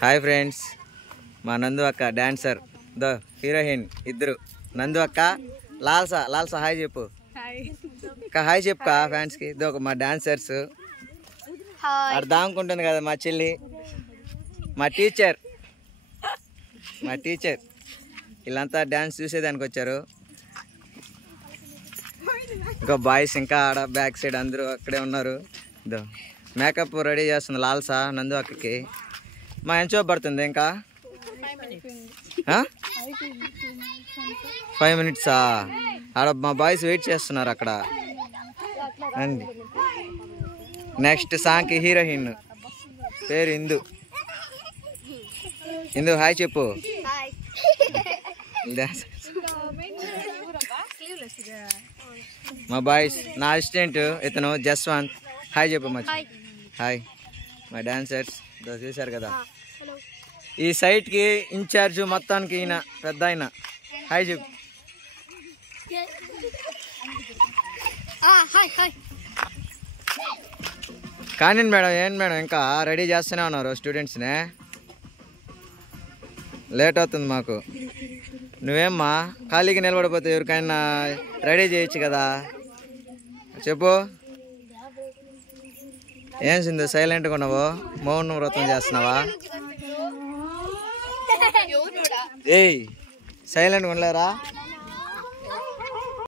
Hi friends, మా నందు అక్క డాన్సర్, ద హీరోయిన్ ఇద్దరు. నందు అక్క, లాల్సా హాయ్ చెప్పు. హాయ్ చెప్పు ఫ్యాన్స్కి. ఇదో మా డాన్సర్స్. అక్కడ దాముకుంటుంది కదా మా చెల్లి, మా టీచర్. వీళ్ళంతా డ్యాన్స్ చూసేదానికి వచ్చారు. ఇంకా బాయ్స్ ఇంకా ఆడ బ్యాక్ సైడ్ అందరూ అక్కడే ఉన్నారు. ఇదో మేకప్ రెడీ చేస్తుంది లాల్సా నందు అక్కకి. మా ఎంచో పడుతుంది ఇంకా 5 minutes. ఆడ మా బాయ్స్ వెయిట్ చేస్తున్నారు అక్కడ. అండి నెక్స్ట్ సాంగ్కి హీరోయిన్ పేరు ఇందు హాయ్ చెప్పు. మా బాయ్స్, నా అసిస్టెంట్ ఇతను జస్వంత్. హాయ్ చెప్పు మచ్. హాయ్ మా డాన్సర్స్ చూశారు కదా. ఈ సైట్కి ఇన్ఛార్జ్ మొత్తానికి ఈయన పెద్ద ఆయన. హాయ్ చెప్పు. కానీ మేడం ఏంటి మేడం ఇంకా రెడీ చేస్తూనే ఉన్నారు స్టూడెంట్స్నే. లేట్ అవుతుంది మాకు. నువ్వేమ్మా ఖాళీకి నిలబడిపోతే ఎవరికైనా రెడీ చేయొచ్చు కదా. చెప్పు. ఏం సింధు సైలెంట్గా ఉన్నావు? మౌన వ్రతం చేస్తున్నావా? ఏయ్ సైలెంట్గా ఉండలేరా?